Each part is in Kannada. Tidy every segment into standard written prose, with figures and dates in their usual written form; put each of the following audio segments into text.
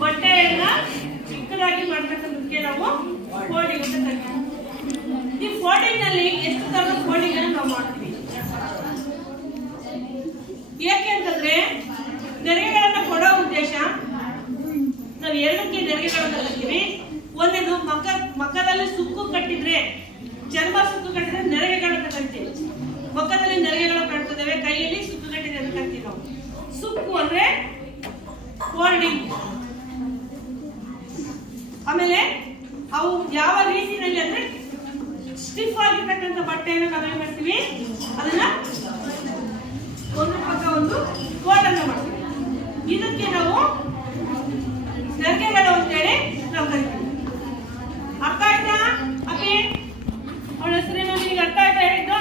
ಬಟ್ಟೆಯನ್ನ ಚಿಕ್ಕದಾಗಿ ಮಾಡ್ತಕ್ಕಂಥದಕ್ಕೆ ನಾವು ಫೋಲ್ಡಿಂಗ್ ಅಂತ ಕರಿತೀವಿ. ಈ ಫೋಲ್ಡಿಂಗ್ ನಲ್ಲಿ ಎಷ್ಟು ತರದ ಫೋಲ್ಡಿಂಗ್ ಅನ್ನು ನಾವು ಮಾಡ್ತೀವಿ. ಯಾಕೆ ಅಂತಂದ್ರೆ ನೆರಿಗೆಗಳನ್ನ ಕೊಡೋ ಉದ್ದೇಶ ನಾವು ಎರಡಕ್ಕೆ ನೆರಿಗೆಗಳನ್ನ ಕರಿತೀವಿ. ಒಂದೇದು ಮಕ್ಕದಲ್ಲಿ ಸುಕ್ಕು ಕಟ್ಟಿದ್ರೆ, ಚರ್ಮ ಸುಕ್ಕು ಕಟ್ಟಿದ್ರೆ ನೆರಿಗೆಗಳನ್ನ ಕರಿತೀವಿ. ಮಕ್ಕದಲ್ಲಿ ನೆರಿಗೆಗಳು ಕಾಣ್ತದವೆ, ಕೈಯಲ್ಲಿ ಸುಕ್ಕು ಕಟ್ಟಿದೆ ಅಂತ ಕರಿತೀವಿ ನಾವು. ಸುಕ್ಕು ಅಂದ್ರೆ ಫೋಲ್ಡಿಂಗ್. ಆಮೇಲೆ ಅವು ಯಾವ ರೀತಿಯಲ್ಲಿ ಅಂದ್ರೆ ಸ್ಟಿಫ್ ಆಗಿರ್ತಕ್ಕಂಥ ಬಟ್ಟೆಯನ್ನು ನಾವೇನ್ ಮಾಡ್ತೀವಿ, ಅದನ್ನ ಒಂದು ಪಕ್ಕ ಒಂದು ಫೋಲ್ಡ್ ಅನ್ನ ಮಾಡ್ತೀವಿ. ಇದಕ್ಕೆ ನಾವು ನೆರಿಗೆಗಳು ಅಂತೇಳಿ ನಾವು ಕರಿತೀವಿ. ಅರ್ಥ ಆಯ್ತಾ ಅಪ್ಪಿ? ಅವಳ ಹೆಸರೇನು ನಿಮಗೆ ಅರ್ಥ ಆಯ್ತಾ ಹೇಳಿದ್ದು?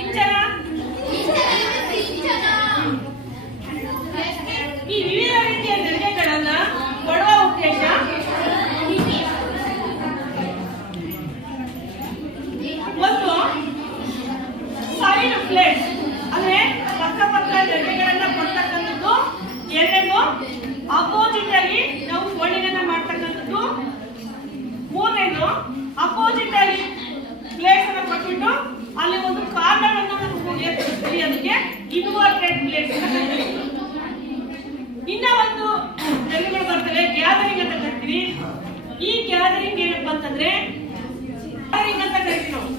ಇಂಚನ. ಈ ವಿವಿಧ ರೀತಿಯ ನೆರಿಗೆಗಳನ್ನ ಕೊಡುವ ಉದ್ದೇಶ ಒಂದು ಸೈಡ್ ಪ್ಲೇಟ್ ಅಂದ್ರೆ ಪಕ್ಕ ಪಕ್ಕ ನೆರಿಗೆಗಳನ್ನ ಕೊಡ್ತಕ್ಕಂಥದ್ದು. ಎರಡನೇದು ಅಪೋಸಿಟ್ ಆಗಿ ನಾವು ಫೋಲ್ಡಿಂಗ್ ಅನ್ನ ಮಾಡ್ತಕ್ಕಂಥದ್ದು. ಮೂರನೇದು ಅಪೋಸಿಟ್ ಆಗಿ ಪ್ಲೇಟ್ಸ್ ಅನ್ನ ಕೊಟ್ಬಿಟ್ಟು ಅಲ್ಲಿ ಒಂದು ಕಾರ್ನರ್ ಅನ್ನು ನಾವು ಏರ್ಪಡಿಸ್ತೀವಿ, ಅದಕ್ಕೆ ಇನ್ವರ್ಟೆಡ್ ಪ್ಲೇಟ್ಸ್ ಅಂತ ಕರಿತೀವಿ. ಇನ್ನ ಒಂದು ನೆರಿಗೆಗಳು ಬರ್ತವೆ, ಗ್ಯಾದರಿಂಗ್ ಅಂತ ಕರಿತೀವಿ. ಈ ಗ್ಯಾದರಿಂಗ್ ಏನಪ್ಪಾ ಅಂತಂದ್ರೆ ಗ್ಯಾದರಿಂಗ್ ಅಂತ ಕರಿತೀವಿ ನಾವು.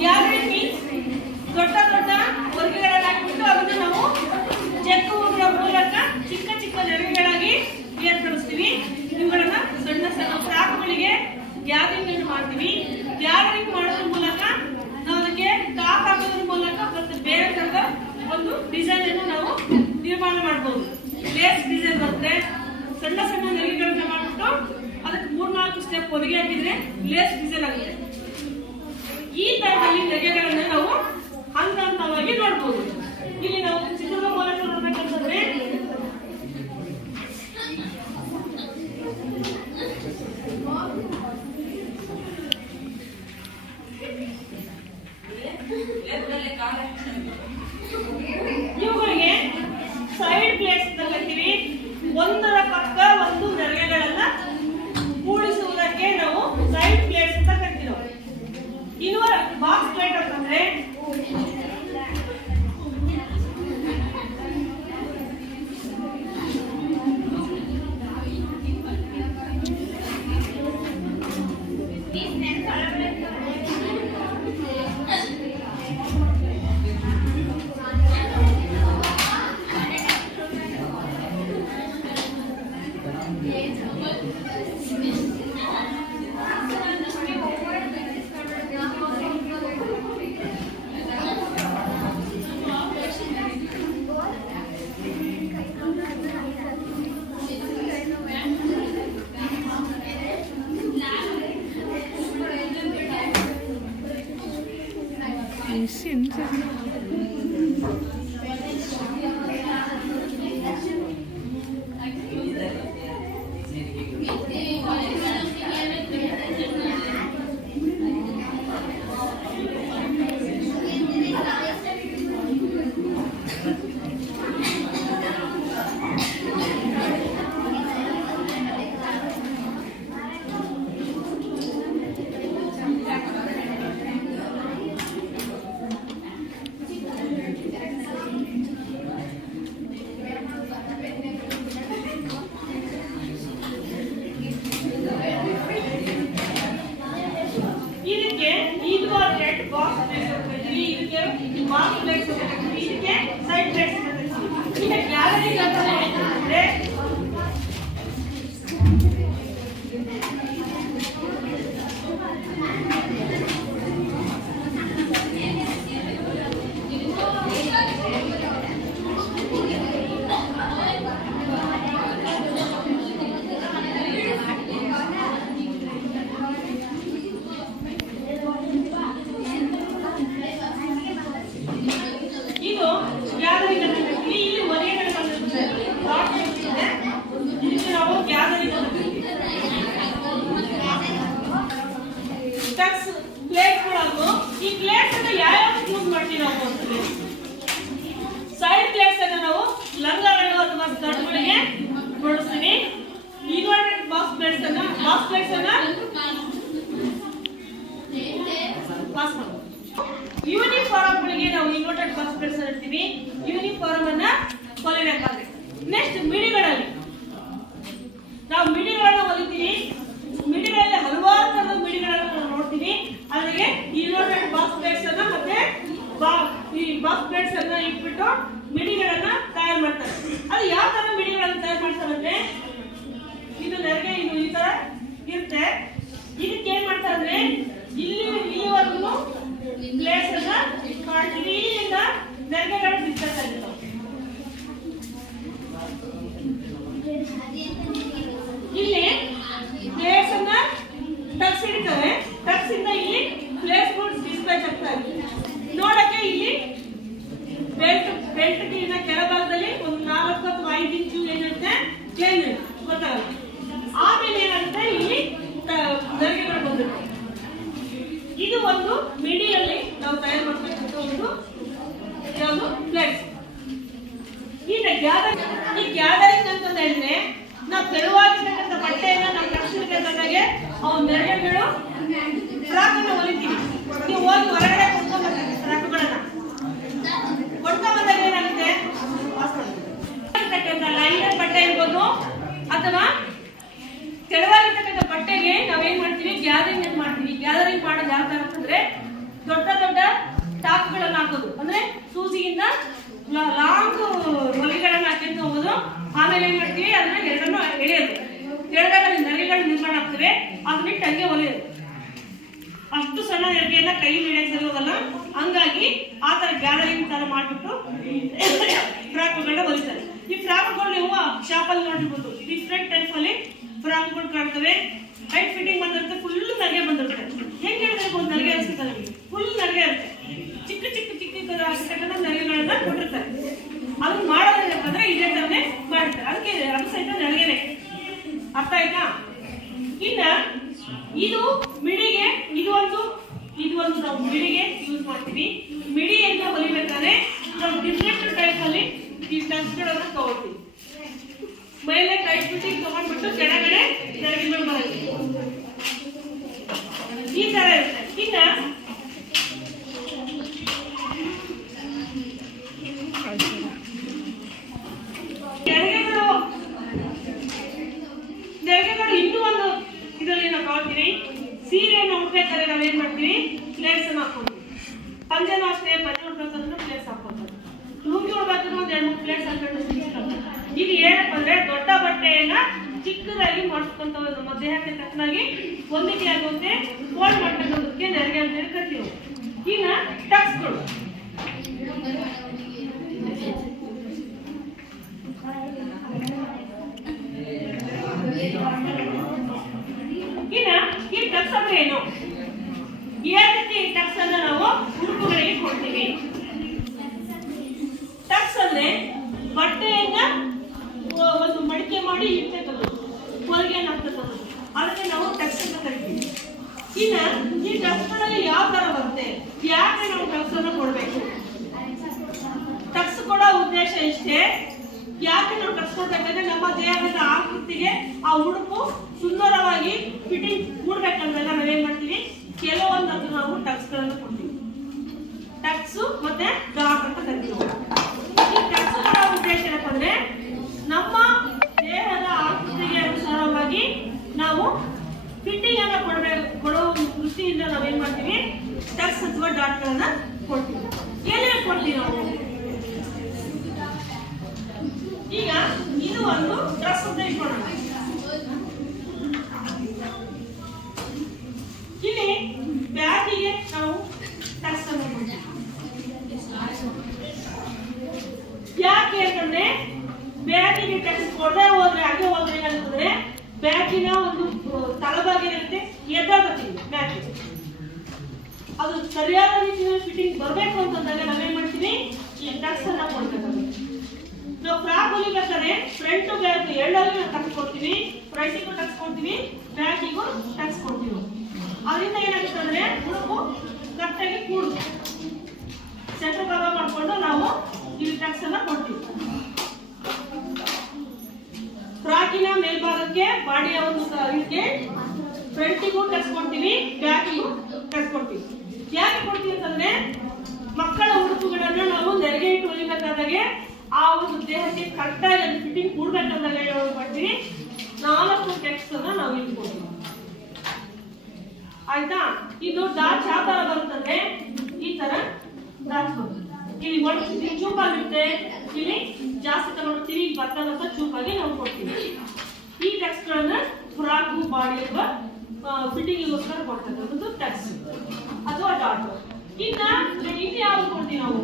ಗ್ಯಾದರಿಂಗ್ ಮೀನ್ಸ್ ದೊಡ್ಡ ದೊಡ್ಡ ವರ್ಗಗಳನ್ನ ಹಾಕಿಬಿಟ್ಟು ಅದನ್ನ ನಾವು ಚೆಕ್ಕುವುದರ ಮೂಲಕ ಚಿಕ್ಕ ಚಿಕ್ಕ ನೆರಿಗೆಗಳಾಗಿ ಏರ್ಪಡಿಸ್ತೀವಿ. ಇವುಗಳನ್ನ ಸಣ್ಣ ಸಣ್ಣ ಫ್ರಾಕ್ಗಳಿಗೆ ಗ್ಯಾದರಿಂಗ್ ಅನ್ನು ಮಾಡ್ತೀವಿ. ಗ್ಯಾದರಿಂಗ್ ಮಾಡೋದ್ರ ಮೂಲಕ ನಾವು ಅದಕ್ಕೆ ಟಾಪ್ ಹಾಕೋದ್ರ ಮೂಲಕ ಮತ್ತೆ ಬೇರೆ ತರದ ಒಂದು ಡಿಸೈನ್ ಅನ್ನು ನಾವು ನಿರ್ಮಾಣ ಮಾಡಬಹುದು. ಲೇಸ್ ಡಿಸೈನ್ ಬಂದ್ರೆ ಸಣ್ಣ ಸಣ್ಣ ನೆರಿಗೆಗಳನ್ನ ಮಾಡ್ಬಿಟ್ಟು ಅದಕ್ಕೆ 3-4 ಸ್ಟೆಪ್ ಹೊರಗೆ ಹಾಕಿದ್ರೆ ಲೇಸ್ ಡಿಸೈನ್ ಆಗುತ್ತೆ. ಈ ತರದಲ್ಲಿ ನೆರಿಗೆಗಳನ್ನ ನಾವು ಹಂತ ಹಂತವಾಗಿ ನೋಡಬಹುದು. ಇಲ್ಲಿ ನಾವು ಚಿತ್ರದ ಮೂಲಕ ನೋಡ್ಬೇಕಂತಂದ್ರೆ ಇವುಗಳಿಗೆ ಸೈಡ್ ಪ್ಲೇಟ್ಸ್ ಅಂತ ಕರಿತೀವಿ. ಒಂದರ ಪಕ್ಕ ಒಂದು ನೆರಿಗೆಗಳನ್ನ ಕೂಡಿಸುವುದಕ್ಕೆ ನಾವು ಸೈಡ್ ಪ್ಲೇಟ್ಸ್ ಅಂತ ಕರಿತೀವಿ. ಇನ್ನು ಬಾಕ್ಸ್ ಪ್ಲೇಟ್ ಅಂತಂದ್ರೆ ಪ್ಲೇಟ್ಸ್ಗಳನ್ನು ಈ ಪ್ಲೇಟ್ಸ್ ಅನ್ನು ಯಾವ್ಯಾವ ಯೂಸ್ ಮಾಡ್ತೀವಿ ನಾವು ಅಂತಂದ್ರೆ ಸೈಡ್ ಪ್ಲೇಟ್ಸ್ ಅನ್ನು ನಾವು ಲಂಗಗಳು ಅಥವಾ ಸ್ಕರ್ಟ್ಗಳಿಗೆ ಬಳಸ್ತೀವಿ. ಇನ್ವರ್ಟೆಡ್ ಬಾಕ್ಸ್ ಪ್ಲೇಟ್ಸ್ ಅನ್ನ ಯೂನಿಫಾರ್ಮ್ ಗಳಿಗೆ ನಾವು ಇನ್ವರ್ಟೆಡ್ ಬಾಕ್ಸ್ ಪ್ಲೇಟ್ಸ್ ಇರ್ತೀವಿ. ಯೂನಿಫಾರ್ಮ್ ಅನ್ನ ಹೊಲಿಬೇಕಾದ್ರೆ ನೆಕ್ಸ್ಟ್ ಮಿಡಿಗಳಲ್ಲಿ ನಾವು ಮಿಡಿಗಳನ್ನ ಹೊಲಿತೀವಿ. ಮಿಡಿಗಳಲ್ಲಿ ಹಲವಾರು ತರದ ಮಿಡಿಗಳನ್ನ ನಾವು ನೋಡ್ತೀವಿ. ಅಲ್ಲಿಗೆ ಇನ್ವರ್ಟೆಡ್ ಬಾಕ್ಸ್ ಪ್ಲೇಟ್ಸ್ ಅನ್ನ ಮತ್ತೆ ಈ ಬಾಕ್ಸ್ ಪ್ಲೇಟ್ಸ್ ಅನ್ನ ಇಟ್ಬಿಟ್ಟು ಮಿಡಿಗಳನ್ನ ತಯಾರು ಮಾಡ್ತಾರೆ. ಅದು ಯಾವ ತರ ಮಿಡಿಗಳನ್ನ ತಯಾರು ಮಾಡ್ತಾರೆ ಅಂದ್ರೆ ಇದು ನೆರಗೆ ಇದು ಈ ತರ ಇರುತ್ತೆ. ಇದಕ್ಕೆ ಏನ್ ಮಾಡ್ತಾರೆ ಅಂದ್ರೆ ಇಲ್ಲಿವರೆಗೂ ಪ್ಲೇಟ್ಸ್ ಅನ್ನ ಮಾಡ್ತೀವಿ. ಇಲ್ಲಿಂದ ನೆರಗೆಗಳು ಡಿಸ್ಕಸ್ ಆಗಿರ್ತಾವೆ. ಇಲ್ಲಿ ಪ್ಲೇಟ್ಸ್ ಅನ್ನ ಟಕ್ಸ್ ಹಿಡಿತಾರೆ. ಟಕ್ಸ್ ಇಂದ ಇಲ್ಲಿ ಪ್ಲೇಟ್ಸ್ ಡಿಸ್ಪ್ಯಾಚ್ ಆಗ್ತಾರೆ. ನೋಡಕ್ಕೆ ಇಲ್ಲಿ ಬೆಲ್ಟ್ ಗಿನ ಕೆಳಭಾಗದಲ್ಲಿ ಒಂದು 4 ಅಥವಾ 5 ಇಂಚು ಏನಿರುತ್ತೆ ಚೇಂಜ್ ಗೊತ್ತಾಗಲ್ಲ. ಆಮೇಲೆ ಏನಾಗುತ್ತೆ ಇಲ್ಲಿ ನೆರಗೆಗಳು ಬಂದಿರುತ್ತೆ. ಇದು ಒಂದು ಮಿಡಿಯಲ್ಲಿ ನಾವು ತಯಾರು ಮಾಡತಕ್ಕಂಥ ಒಂದು ಯಾವುದು ಪ್ಲೇಟ್ಸ್. ಈಗ ಗ್ಯಾದರಿಂಗ್ ಅಂತ ಹೇಳಿದ್ರೆ ನಾವು ತೆಳುವಾಗಿರ್ತಕ್ಕಂಥ ಬಟ್ಟೆಯನ್ನ ನಾವು ಕಳಿಸಬೇಕಾದಾಗೆ ಅವು ನೆರಗೆಗಳು ಫ್ರಾಕ್ ಅನ್ನ ಹೊಲಿತೀವಿ. ನೀವು ಹೋಗಿ ಹೊರಗಡೆ ಕೊಡ್ಕೊಂಡ್ಬರ್ತೀವಿ. ಫ್ರಾಕ್ಗಳನ್ನ ಕೊಡ್ಕೊಂಡ್ಬಂದಾಗ ಏನಾಗುತ್ತೆ ಲೈನರ್ ಬಟ್ಟೆ ಇರ್ಬೋದು ಅಥವಾ ತೆಳುವಾಗಿರ್ತಕ್ಕಂಥ ಬಟ್ಟೆಗೆ ನಾವೇನ್ ಮಾಡ್ತೀವಿ ಗ್ಯಾದರಿಂಗ್ ಮಾಡ್ತೀವಿ. ಗ್ಯಾದರಿಂಗ್ ಮಾಡೋದು ಯಾವ ತರ ಅಂತಂದ್ರೆ ದೊಡ್ಡ ದೊಡ್ಡ ಟಾಪ್ಗಳನ್ನ ಹಾಕೋದು ಅಂದ್ರೆ ಸೂಜಿಯಿಂದ ಲಾಂಗ್ ಹೊಲಿಗಳನ್ನ ಹಾಕಿದ್ದು ಹೋಗೋದು. ಆಮೇಲೆ ಏನ್ ಮಾಡ್ತೀವಿ ಅದನ್ನ ಎರಡನ್ನು ಎಳೆಯೋದು. ಎಳೆದಾಗ ನೆರಗೆಗಳು ನಿರ್ಮಾಣ ಆಗ್ತವೆ. ಅದನ್ನ ಟಂಗೆ ಹೊಲಿಯೋದು. ಅಷ್ಟು ಸಣ್ಣ ನೆರಗೆಯನ್ನ ಕೈ ಹಿಡಿಯಕ್ಕೆ ಸರಿಯೋದಲ್ಲ. ಹಂಗಾಗಿ ಆ ತರ ಗ್ಯಾದರಿಂಗ್ ತರ ಮಾಡ್ಬಿಟ್ಟು ಫ್ರಾಕ್ಗಳನ್ನ ಹೊಲಿತಾರೆ. ಈ ಫ್ರಾಕ್ಗಳು ನೀವು ಶಾಪಲ್ಲಿ ನೋಡಿರ್ಬೋದು. ಡಿಫ್ರೆಂಟ್ ಟೈಪ್ ಅಲ್ಲಿ ಫ್ರಾಕ್ಗಳು ಕಾಣ್ತವೆ. ಟೈಟ್ ಫಿಟ್ಟಿಂಗ್ ಬಂದಿರುತ್ತೆ. ಫುಲ್ ನೆರಗೆ ಬಂದಿರುತ್ತೆ. ಹೆಂಗ್ ಹೇಳ್ಬೇಕು ಒಂದು ನೆರಗೆ ಅನಿಸುತ್ತೆ ನಮಗೆ. ಫುಲ್ ನೆರಗೆ ಇರುತ್ತೆ. ಚಿಕ್ಕ ಚಿಕ್ಕ ಆಗಿರ್ತಕ್ಕಂಥ ನೆರಗೆಗಳನ್ನ ಕೊಟ್ಟಿರ್ತಾರೆ. ಅದನ್ನ ಮಾಡೋದೇನಂತಂದ್ರೆ ಇದೇ ತರನೇ ಮಾಡಿರ್ತಾರೆ. ಅದಕ್ಕೆ ಅದು ಸಹಿತ ನೆರಗೆನೆ. ಅರ್ಥ ಆಯ್ತಾ? ಇನ್ನ ಇದು ಮಿಡಿಗೆ ಇದು ಒಂದು ನಾವು ಮಿಡಿಗೆ ಯೂಸ್ ಮಾಡ್ತೀವಿ. ಮಿಡಿ ಅಂತ ಹೊಲಿಬೇಕಾದ್ರೆ ನಾವು ಡಿಫ್ರೆಂಟ್ ಟೈಪ್ ಅಲ್ಲಿ ಈ ಟಚ್ಗಳನ್ನ ತಗೊಳ್ತೀವಿ. ಮೇಲೆ ಟೈಟ್ ಫಿಟ್ಟಿಂಗ್ ತಗೊಂಡ್ಬಿಟ್ಟು ಕೆಳಗಡೆ ನೆರಗೆಗಳು ಬರುತ್ತೆ. ಈ ತರ ಇರುತ್ತೆ. ಇನ್ನ ನೆರಗೆಗಳು ಇನ್ನೂ ಒಂದು ಇದರಲ್ಲಿ ನಾವು ತಗೊಳ್ತೀವಿ. ಸೀರೆಯನ್ನು ಉಡ್ಬೇಕಾದ್ರೆ ನಾವೇನ್ ಮಾಡ್ತೀವಿ ಪ್ಲೇಟ್ಸ್ ಅನ್ನು ಹಾಕೊಳ್ತೀವಿ. ಪಂಜೆನೂ ಅಷ್ಟೇ. ಪಂಜೆ ಉಡ್ಬೇಕಂದ್ರೆ ಪ್ಲೇಟ್ಸ್ ಹಾಕೊಳ್ತಾರೆ. ಲುಂಗಿ ಉಡ್ಬೇಕಾದ್ರೆ ಒಂದು 2-3 ಪ್ಲೇಟ್ಸ್ ಹಾಕೊಂಡು ಇದು ಏನಪ್ಪ ಅಂದ್ರೆ ದೊಡ್ಡ ಬಟ್ಟೆಯನ್ನ ಚಿಕ್ಕದಾಗಿ ಮಾಡಿಸ್ಕೊಂತ ನಮ್ಮ ದೇಹಕ್ಕೆ ತಕ್ಕನಾಗಿ ಹೊಂದಿಕೆ ಆಗುತ್ತೆ. ಫೋಲ್ಡ್ ಮಾಡ್ತಕ್ಕಂಥದಕ್ಕೆ ನೆರಗೆ ಅಂತ ಹೇಳಿ ಕರಿತೀವಿ. ಇನ್ನ ಟಕ್ಸ್ಗಳು ಇನ್ನ ಈ ಟಕ್ಸ್ ಅಂದ್ರೆ ಏನು? ಏನಕ್ಕೆ ಈ ಟಕ್ಸ್ ಅನ್ನ ನಾವು ಉಡುಪುಗಳಿಗೆ ಕೊಡ್ತೀವಿ. ಟಕ್ಸ್ ಅಂದ್ರೆ ಬಟ್ಟೆಯನ್ನ ಒಂದು ಮಡಿಕೆ ಮಾಡಿ ಇಡ್ತಕ್ಕಂಥದ್ದು, ಹೊಲಿಗೆಯನ್ನು ಹಾಕ್ತಕ್ಕಂಥದ್ದು. ಅದಕ್ಕೆ ನಾವು ಟಕ್ಸ್ ಅಂತ ಕರಿತೀವಿ. ಇನ್ನ ಈ ಟಕ್ಸ್ಗಳಲ್ಲಿ ಯಾವ ತರ ಬರುತ್ತೆ, ಯಾಕೆ ನಾವು ಟಕ್ಸ್ ಅನ್ನ ಕೊಡ್ಬೇಕು? ಟಕ್ಸ್ ಕೊಡೋ ಉದ್ದೇಶ ಇಷ್ಟೇ. ಯಾಕೆ ನಾವು ಟಕ್ಸ್ ಕೊಡ್ಬೇಕಂದ್ರೆ ನಮ್ಮ ದೇಹದ ಆಕೃತಿಗೆ ಆ ಉಡುಪು ಸುಂದರವಾಗಿ ಫಿಟ್ಟಿಂಗ್ ಕೂಡ್ಬೇಕಂದ್ರೆ ನಾವೇನ್ ಮಾಡ್ತೀವಿ ಕೆಲವೊಂದು ನಾವು ಟಕ್ಸ್ ಗಳನ್ನು ಕೊಡ್ತೀವಿ. ಟಕ್ಸ್ ಮತ್ತೆ ಡಾಟ್ ಅಂತ ಕರಿತೀವಿ. ಈ ಟಕ್ಸ್ ಕೊಡೋ ಉದ್ದೇಶ ಏನಪ್ಪ ಅಂದ್ರೆ ನಮ್ಮ ದೇಹದ ಆಕೃತಿಗೆ ಅನುಸಾರವಾಗಿ ನಾವು ಫಿಟ್ಟಿಂಗ್ ಅನ್ನ ಕೊಡೋ ದೃಷ್ಟಿಯಿಂದ ನಾವೇನ್ ಮಾಡ್ತೀವಿ ಟಕ್ಸ್ ಅಥವಾ ಡಾಟ್ ಗಳನ್ನ ಕೊಡ್ತೀವಿ. ಏನೇನು ಕೊಡ್ತೀವಿ ನಾವು? ಈಗ ಇದು ಒಂದು ಡ್ರೆಸ್ ಅಂತ ಇಟ್ಕೊಳ್ಳೋಣ. ಇಲ್ಲಿ ಬ್ಯಾಗಿಗೆ ನಾವು ಟಕ್ಸ್ ಅನ್ನು ಕೊಡ್ತೀವಿ. ಯಾಕೆ ಅಂತಂದ್ರೆ ಬ್ಯಾಗಿಗೆ ಟಕ್ಸ್ ಕೊಡದೆ ಹೋದ್ರೆ ಹಾಗೆ ಹೋದ್ರೆ ಏನಂತಂದ್ರೆ ಬ್ಯಾಗಿನ ಒಂದು ತಳಭಾಗ ಇರುತ್ತೆ, ಎದ್ದಾಗತ್ತೀವಿ ಬ್ಯಾಗ್ ಅದು ಸರಿಯಾದ ರೀತಿಯಲ್ಲಿ ಫಿಟ್ಟಿಂಗ್ ಬರಬೇಕು ಅಂತಂದಾಗ ನಾವೇನ್ ಮಾಡ್ತೀವಿ ಈ ಟಕ್ಸ್ ಅನ್ನ ಕೊಡ್ಬೇಕಾಗುತ್ತೆ. ನಾವು ಫ್ರಾಕ್ ಹೊಲಿಬೇಕಾದ್ರೆ ಫ್ರಂಟ್ ಬ್ಯಾಕ್ ಎರಡಲ್ಲಿ ಟಕ್ಸ್ ಕೊಡ್ತೀವಿ. ಫ್ರಂಟಿಗೂ ಟಕ್ಸ್ ಕೊಡ್ತೀವಿ, ಬ್ಯಾಕಿಗೂ ಟಕ್ಸ್ ಕೊಡ್ತೀವಿ. ಅದರಿಂದ ಏನಾಗುತ್ತೆ ಅಂದ್ರೆ ಉಡುಪು ಕರೆಕ್ಟಾಗಿ ಕೂಡುತ್ತೆ. ಸೆಂಟರ್ ಭಾಗ ಮಾಡ್ಕೊಂಡು ನಾವು ಇಲ್ಲಿ ಟಕ್ಸ್ ಅನ್ನ ಕೊಡ್ತೀವಿ. ಫ್ರಾಕಿನ ಮೇಲ್ಭಾಗಕ್ಕೆ ಬಾಡಿಯ ಒಂದು ಇದಕ್ಕೆ ಫ್ರಂಟಿಗೂ ಟಕ್ಸ್ ಕೊಡ್ತೀವಿ, ಬ್ಯಾಕಿಗೂ ಟಕ್ಸ್ ಕೊಡ್ತೀವಿ. ಯಾಕೆ ಕೊಡ್ತೀವಿ ಅಂತಂದ್ರೆ ಮಕ್ಕಳ ಉಡುಪುಗಳನ್ನು ನಾವು ನೆರಿಗೆ ಇಟ್ಟು ಹೊಲಿಬೇಕಾದಾಗೆ ಆ ಒಂದು ದೇಹಕ್ಕೆ ಕರೆಕ್ಟಾಗಿ ಅದು ಫಿಟ್ಟಿಂಗ್ ಕೂಡ್ಬೇಕಂದಾಗ ಏನು ಮಾಡ್ತೀವಿ, 4 ಟಕ್ಸ್ ಅನ್ನ ನಾವು ಇಲ್ಲಿ ಕೊಡ್ತೀವಿ. ಆಯ್ತಾ? ಇದು ಡಾಚ್ ಯಾವ ತರ ಬರುತ್ತಂದ್ರೆ ಈ ತರ ಡಾಚ್ ಬರುತ್ತೆ. ಇಲ್ಲಿ ಒಳಗೆ ಚೂಪಾಗಿರುತ್ತೆ, ಇಲ್ಲಿ ಜಾಸ್ತಿ ತಗೊಂಡ್ತೀವಿ, ಇಲ್ಲಿ ಬರ್ತಾ ಚೂಪಾಗಿ ನಾವು ಕೊಡ್ತೀವಿ. ಈ ಟಕ್ಸ್ ಗಳನ್ನ ಫ್ರಾಕು ಬಾಡಿ ಅಥವಾ ಫಿಟ್ಟಿಂಗಿಗೋಸ್ಕರ ಕೊಡ್ತಕ್ಕಂಥದ್ದು ಟಕ್ಸ್ ಅಥವಾ ಡಾಟ್. ಇನ್ನ ಇದು ಯಾವ್ದು ಕೊಡ್ತೀವಿ ನಾವು?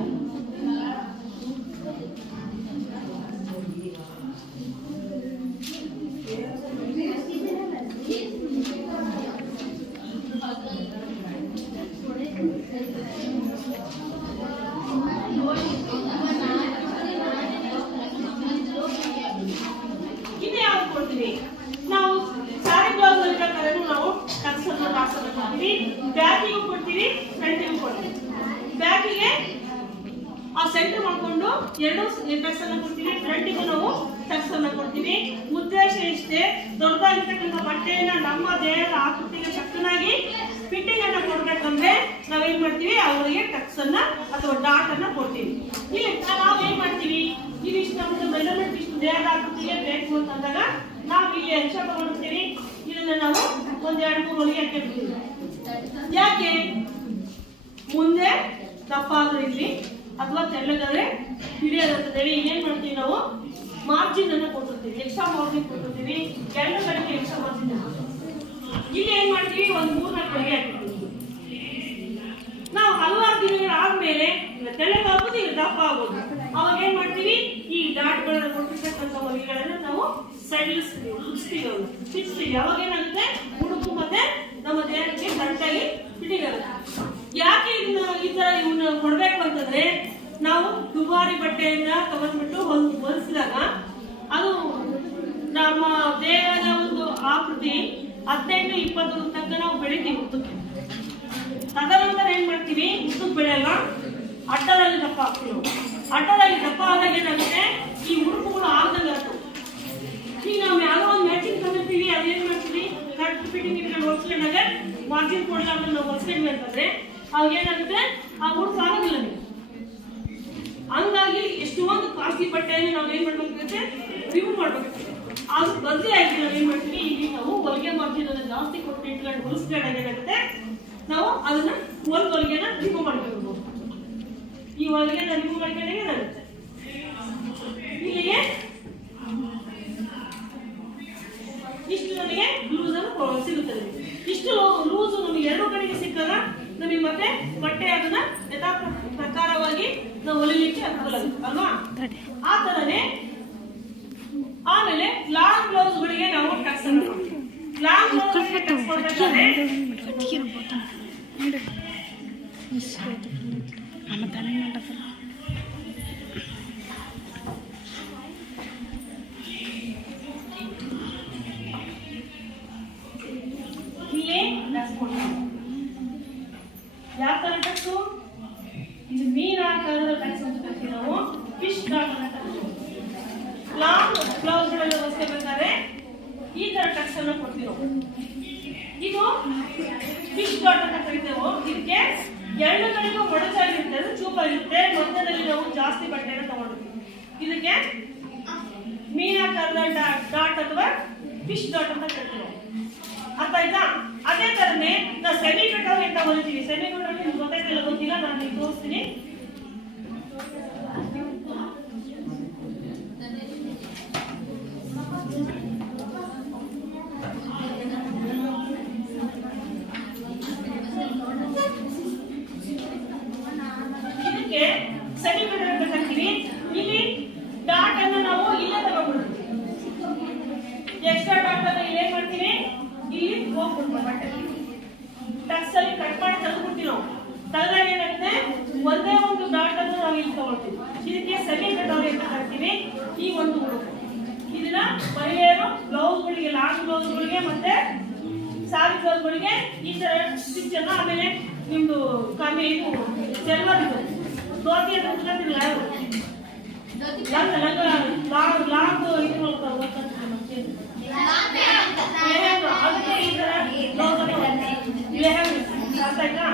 ನಾವು ಸಾರಿ ಬ್ಲೌಸ್ ಬೇಕಾದ್ರೂ ನಾವು ಟಕ್ಸ್ ಅನ್ನು ಕೊಡ್ತೀವಿ, ಬ್ಯಾಕಿಗೂ ಕೊಡ್ತೀವಿ, ಫ್ರಂಟಿಗೂ ಕೊಡ್ತೀವಿ. ಬ್ಯಾಕಿಗೆ ಆ ಸೆಂಟರ್ ಮಾಡ್ಕೊಂಡು 2 ಟಕ್ಸ್ ಅನ್ನ ಕೊಡ್ತೀವಿ, ಫ್ರಂಟಿಗೂ ನಾವು ಟಕ್ಸ್ ಅನ್ನ ಕೊಡ್ತೀವಿ. ಉದ್ದೇಶ ಇಷ್ಟೇ, ದೊಡ್ಡದಾಗಿರ್ತಕ್ಕಂಥ ಬಟ್ಟೆಯನ್ನ ನಮ್ಮ ದೇಹದ ಆಕೃತಿಗೆ ಶಕ್ತನಾಗಿ ಫಿಟ್ಟಿಂಗ್ ಅನ್ನ ಕೊಡ್ಬೇಕಂದ್ರೆ ನಾವೇನ್ ಮಾಡ್ತೀವಿ, ಅವರಿಗೆ ಟಕ್ಸ್ ಅನ್ನ ಅಥವಾ ಡಾಟ್ ಅನ್ನ ಕೊಡ್ತೀವಿ. ಇಲ್ಲಿ ನಾವೇನ್ ಮಾಡ್ತೀವಿ, ಇದಿಷ್ಟು ನಮ್ದು ಮೆಜರ್ಮೆಂಟ್ ಇಷ್ಟು ದೇಹದ ಆಕೃತಿಗೆ ಬೇಕು ಅಂತಂದಾಗ ನಾವು ಇಲ್ಲಿ ಅಂಶ ತಗೊಂಡಿರ್ತೀವಿ. ಇದನ್ನ ನಾವು 1-2-3 ಹೊಲಿಗೆ ಹಾಕಿರ್ತೀವಿ. ಯಾಕೆ? ಮುಂದೆ ದಪ್ಪ ಆದ್ರೆ ಇಲ್ಲಿ ಅಥವಾ ತೆಳ್ಳಗಾದ್ರೆ ಹಿಡಿಯೋದಂತೇಳಿ ಏನ್ ಮಾಡ್ತೀವಿ, ನಾವು ಮಾರ್ಜಿನ್ ಅನ್ನ ಕೊಟ್ಟಿರ್ತೀವಿ, ಎಕ್ಸ್ಟ್ರಾ ಮಾರ್ಜಿನ್ ಕೊಟ್ಟಿರ್ತೀವಿ. 2 ಕಡೆಗೆ ಎಕ್ಸ್ಟ್ರಾ ಮಾರ್ಜಿನ್ ಇಲ್ಲಿ ಏನ್ ಮಾಡ್ತೀವಿ, 3-4 ಹೊಲಿಗೆ ಹಾಕಿರ್ತೀವಿ. ನಾವು ಹಲವಾರು ದಿನಗಳು ಆದ್ಮೇಲೆ ತೆಳ್ಳಗಾಗೋದು, ಇಲ್ಲಿ ದಪ್ಪ ಆಗೋದು. ಅವಾಗ ಏನ್ ಮಾಡ್ತೀವಿ, ಈ ಡಾಟ್ ಗಳನ್ನ ಕೊಟ್ಟಿರ್ತಕ್ಕಂಥ ಹೊಲಿಗೆಗಳನ್ನ ನಾವು ಸಿಕ್ಸ್ತೀವಿ. ಅವಾಗ ಏನಾಗುತ್ತೆ, ಉಡುಪು ಮತ್ತೆ ನಮ್ಮ ದೇಹಕ್ಕೆ ಕರೆಕ್ಟಾಗಿ ಫಿಟ್ಟಿಂಗ್ ಆಗುತ್ತೆ. ಯಾಕೆ ಇದನ್ನ ಈ ತರ ಇವನ್ನ ಕೊಡ್ಬೇಕು ಅಂತಂದ್ರೆ, ನಾವು ದುಬಾರಿ ಬಟ್ಟೆಯನ್ನ ತಗೊಂಡ್ಬಿಟ್ಟು ಹೊಲಿಸಿದಾಗ ಅದು ನಮ್ಮ ದೇಹದ ಒಂದು ಆಕೃತಿ 18-20 ತನಕ ನಾವು ಬೆಳಿತೀವಿ ಉದ್ದಕ್ಕೆ. ತದನಂತರ ಏನ್ ಮಾಡ್ತೀವಿ, ಉದ್ದಕ್ಕೆ ಬೆಳೆಯಲ್ಲ, ಅಡ್ಡದಾಗಿ ದಪ್ಪ ಆಗ್ತೀವಿ. ಅಡ್ಡದಾಗಿ ದಪ್ಪ ಆದಾಗ ಏನಾಗುತ್ತೆ, ಈ ಉಡುಪುಗಳು ಆಗ್ದಂಗೆ ಆಗ್ತವೆ. ಈಗ ನಾವು ಯಾವುದೋ ಒಂದು ಮ್ಯಾಚಿಂಗ್ ತಂದಿರ್ತೀವಿ, ಅದೇನ್ ಮಾಡ್ತೀವಿ, ಕರೆಕ್ಟ್ ಫಿಟ್ಟಿಂಗ್ ಇಟ್ಕೊಂಡು ಹೊಲ್ಸ್ಕೊಂಡಾಗ ಮಾರ್ಜಿನ್ ಕೊಡ್ಲಾರ್ದು ನಾವು ಹೊಲ್ಸ್ಕೊಂಡ್ವಿ ಅಂತಂದ್ರೆ ಅವಾಗ ಏನಾಗುತ್ತೆ, ಆ ಉಡುಪು ಆಗೋದಿಲ್ಲ. ನೀವು ಹಂಗಾಗಿ ಎಷ್ಟೊಂದು ಕಾಸ್ಟ್ಲಿ ಬಟ್ಟೆಯನ್ನು ನಾವು ಏನ್ ಮಾಡ್ಬೇಕಾಗುತ್ತೆ, ರಿಮೂವ್ ಮಾಡ್ಬೇಕಾಗುತ್ತೆ. ಅದು ಬದಲಿ ಆಗಿ ನಾವು ಏನ್ ಮಾಡ್ತೀವಿ, ಇಲ್ಲಿ ನಾವು ಹೊಲಿಗೆ ಮಾರ್ಜಿನ್ ಅನ್ನ ಜಾಸ್ತಿ ಕೊಟ್ಟು ಇಟ್ಕೊಂಡು ಹೊಲಿಸ್ಕೊಂಡಾಗ ಏನಾಗುತ್ತೆ, ನಾವು ಅದನ್ನ ಹೊಲಿಗೆನ ರಿಮೂವ್ ಮಾಡ್ಕೊಳ್ಬಹುದು. ಈ ಹೊಲಿಗೆನ ರಿಮೂವ್ ಮಾಡ್ಕೊಂಡಾಗ ಏನಾಗುತ್ತೆ, ಇಲ್ಲಿಗೆ ಇಷ್ಟು ನಮಗೆ ಲೂಸ್ ಅನ್ನು ಸಿಗುತ್ತದೆ. ಇಷ್ಟು ಲೂಸ್ ನಮಗೆ 2 ಕಡೆಗೆ ಸಿಕ್ಕಾಗ ನಮಗೆ ಮತ್ತೆ ಬಟ್ಟೆ ಅದನ್ನ ಯಥಾ ಪ್ರಕಾರವಾಗಿ ನಾವು ಹೊಲಿಲಿಕ್ಕೆ ಅನುಕೂಲ ಆಗುತ್ತೆ ಅಲ್ವಾ? ಆ ತರನೇ ಆಮೇಲೆ ಲಾಂಗ್ ಬ್ಲೌಸ್ ಗಳಿಗೆ ನಾವು ಟಕ್ಸ್ ಅನ್ನು ಕೊಡ್ತೀವಿ. ಲಾಂಗ್ ಬ್ಲೌಸ್ ಗೆ ಟಕ್ಸ್ ಕೊಡಬೇಕಾದ್ರೆ ಯಾವ ತರ ಟಕ್ಸು, ಇದು ಮೀನಾಕಾರದ ಟಕ್ಸ್ ಅಂತ ಕರಿತೀವಿ ನಾವು, ಫಿಶ್ ಡಾಟ್ ಅಂತ ಕರಿತೀವಿ. ಲಾಂಗ್ ಬ್ಲೌಸ್ ಗಳಲ್ಲಿ ಹೊಲಿಸಬೇಕಾದ್ರೆ ಈ ತರ ಟಕ್ಸ್ ಅನ್ನು ಕೊಡ್ತೀವಿ. ಇದು ಫಿಶ್ ಡಾಟ್ ಅಂತ ಕರಿತೇವೆ. ಇದಕ್ಕೆ 2 ಕಡೆಗೂ ಮೊಡಚಾಗಿರುತ್ತೆ, ಅದು ಚೂಪಾಗಿರುತ್ತೆ, ಮಧ್ಯದಲ್ಲಿ ನಾವು ಜಾಸ್ತಿ ಬಟ್ಟೆಯನ್ನು ತಗೊಂಡಿರ್ತೀವಿ. ಇದಕ್ಕೆ ಮೀನಾಕಾರದ ಡಾಟ್ ಅಥವಾ ಫಿಶ್ ಡಾಟ್ ಅಂತ ಕರಿತೀವಿ. ಅರ್ಥ ಆಯ್ತಾ? ಅದೇ ತರನೇ ನಾವು ಸೆಮಿ ಕಟೋರಿ ಅಂತ ಹೊಲಿತೀವಿ. ಸೆಮಿ ಕಟೋರಿ ಗೊತ್ತಾಯ್ತಿಲ್ಲ, ಗೊತ್ತಿಲ್ಲ, ನಾನು ನಿಮ್ಗೆ ತೋರಿಸ್ತೀನಿ. ಇದಕ್ಕೆ ಸೆಮಿ ಕಟೋರಿ ಅಂತ ಕರಿತೀವಿ. ಇಲ್ಲಿ ಡಾಟ್ ಅನ್ನು ನಾವು ಇಲ್ಲೇ ತಗೊಂಡ್ಬಿಡ್ತೀವಿ. ಎಕ್ಸ್ಟ್ರಾ ಡಾಟ್ ಅನ್ನು ಇಲ್ಲಿ ಏನ್ ಮಾಡ್ತೀವಿ, ಇಲ್ಲಿ ಹೋಗ್ಬಿಡ್ತೀವಿ. ಬಟ್ಟೆ ಟಕ್ಸ್ ಅಲ್ಲಿ ಕಟ್ ಮಾಡಿ ತೆಗೆದ್ಬಿಡ್ತೀವಿ. ನಾವು ತೆಗೆದಾಗ ಏನಾಗುತ್ತೆ, ಒಂದೇ ಒಂದು ಡಾಟ್ ಅನ್ನು ನಾವು ಇಲ್ಲಿ ತಗೊಳ್ತೀವಿ. ಇದಕ್ಕೆ ಸೆಮಿ ಕಟೋರಿ ಅಂತ ಕರಿತೀವಿ. ಈ ಒಂದು ಉಡುಪು ಇದನ್ನ ಮಹಿಳೆಯರು ಬ್ಲೌಸ್ಗಳಿಗೆ, ಲಾಂಗ್ ಬ್ಲೌಸ್ಗಳಿಗೆ ಮತ್ತೆ ಸಾರಿ ಬ್ಲೌಸ್ಗಳಿಗೆ ಈ ತರ ಸ್ಟಿಚ್ ಅನ್ನು, ಆಮೇಲೆ ನಿಮ್ದು ಕಮ್ಮಿ ಇದು ಸಿಲ್ವರ್ ಧೋತಿ ಅಂತ ಉಟ್ಕೊಂಡಿಲ್ಲ ಯಾರು ಲಂಗ ಲಂಗ ಲಾಂಗ್ ಲಾಂಗ್ ಇದು ಅದಕ್ಕೆ ಈ ತರ ಬ್ಲೌಸ್ ಅರ್ಥ ಆಯ್ತಾ?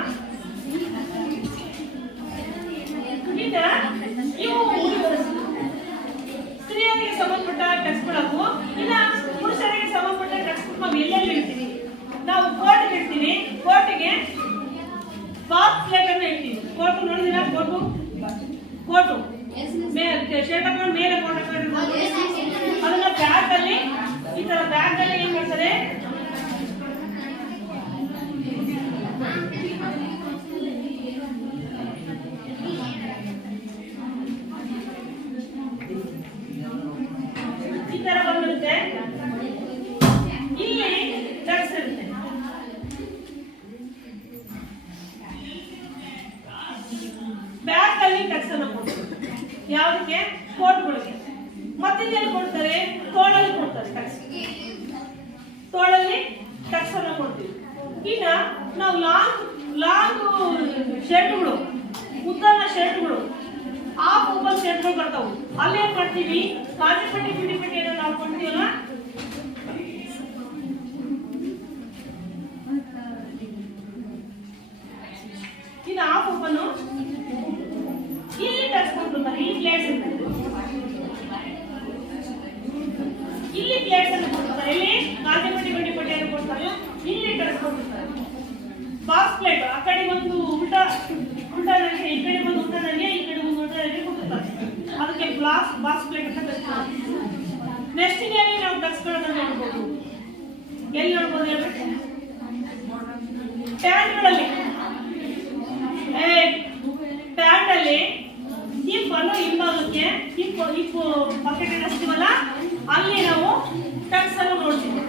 ಈಗ ಇವು ಸ್ತ್ರೀಯರಿಗೆ ಸಂಬಂಧಪಟ್ಟ ಟೆಕ್ಸ್ಟ್ಗಳು, ಇಲ್ಲ ಪುರುಷರಿಗೆ ಸಂಬಂಧಪಟ್ಟ ಟೆಕ್ಸ್ಟ್ ನಾವು ಎಲ್ಲೆಲ್ಲಿ ಇಡ್ತೀವಿ? ನಾವು ಕೋರ್ಟ್ಗೆ ಇಡ್ತೀವಿ. ಕೋರ್ಟಿಗೆ ಬಾಕ್ಸ್ ಪ್ಲೇಟ್ ಅನ್ನು ಇಡ್ತೀವಿ. ಕೋರ್ಟ್ ನೋಡಿದಿರಾ? ಕೋಟು ಶರ್ಟ್ ಹಾಕೊಂಡು ಮೇಲೆ ಕೋಟ್ ಹಾಕೊಂಡು ಅದನ್ನ ಬ್ಯಾಗ್ ಅಲ್ಲಿ ಈ ತರ ಬ್ಯಾಗ್ ಅಲ್ಲಿ ಏನ್ ಮಾಡ್ತಾರೆ, ಈ ತರ ಬಂದಿರುತ್ತೆ. ಇಲ್ಲಿ ಟಕ್ಸ್ ಇರುತ್ತೆ. ಬ್ಯಾಗ್ ಅಲ್ಲಿ ಟಕ್ಸ್ ಅನ್ನು ಕೊಡ್ತಾರೆ. ಯಾವುದಕ್ಕೆ? ಕೋಟ್ಗಳಿಗೆ. ಮತ್ತಿನ್ನೇನು ಕೊಡ್ತಾರೆ? ತೋಳಲ್ಲಿ ಕೊಡ್ತಾರೆ ಟಕ್ಸ್. ತೋಳಲ್ಲಿ ಟಕ್ಸ್ ಅನ್ನು ಕೊಡ್ತೀವಿ. ಈಗ ನಾವು ಲಾಂಗ್ ಶರ್ಟ್ಗಳು, ಉದ್ದನ ಶರ್ಟ್ಗಳು, ಹಾಫ್ ಓಪನ್ ಶರ್ಟ್ಗಳು ಬರ್ತಾವು. ಅಲ್ಲೇನ್ ಮಾಡ್ತೀವಿ? ಕಾಜಿ ಪಟ್ಟಿ ಪಿಂಡಿ ಪಟ್ಟಿ ಏನೋ ನಾವು ಕೊಡ್ತೀವಲ್ಲ, ಇದು ಹಾಫ್ ಓಪನ್. ಇಲ್ಲಿ ಟಕ್ಸ್ ಕೊಡ್ತಾರೆ. ಇಲ್ಲಿ ಪ್ಲೇಟ್ಸ್ ಇರ್ತದೆ. ಇಲ್ಲಿ ಪ್ಲೇಟ್ಸ್ ಅನ್ನು ಕೊಡ್ತಾರೆ. ಇಲ್ಲಿ ಕಾಜಿ ಪಟ್ಟಿ ಪಿಂಡಿ ಪಟ್ಟಿಯನ್ನು ಕೊಡ್ತಾರೆ. ಇಲ್ಲಿ ಟಕ್ಸ್ ಕೊಡ್ತಾರೆ. ಬಾಕ್ಸ್ ಪ್ಲೇಟ್ ಆ ಕಡೆ ಒಂದು ಉಲ್ಟಾ ನನಗೆ, ಈ ಕಡೆ ಒಂದು ಉಲ್ಟಾ ನನಗೆ, ಈ ಕಡೆ ಒಂದು ಉಲ್ಟಾ ನನಗೆ ಕೊಡ್ತಾರೆ. ಅದಕ್ಕೆ ಬಾಕ್ಸ್ ಪ್ಲೇಟ್ ಅಂತ ಕರೀತಾರೆ. ನೆಕ್ಸ್ಟ್ ಇಲ್ಲಿ ನಾವು ಟಕ್ಸ್ಗಳನ್ನು ನೋಡ್ಬೋದು. ಎಲ್ಲಿ ನೋಡ್ಬೋದು ಹೇಳ್ಬೇಕು? ಪ್ಯಾಂಟ್ಗಳಲ್ಲಿ ಪ್ಯಾಂಟ್ ಅಲ್ಲಿ ಹಿಪ್ ಅನ್ನು ಹಿಂಭಾಗಕ್ಕೆ ಹಿಪ್ ಪಾಕೆಟ್ ಇಡಿಸ್ತೀವಲ್ಲ, ಅಲ್ಲಿ ನಾವು ಟಕ್ಸ್ ಅನ್ನು ನೋಡ್ತೀವಿ.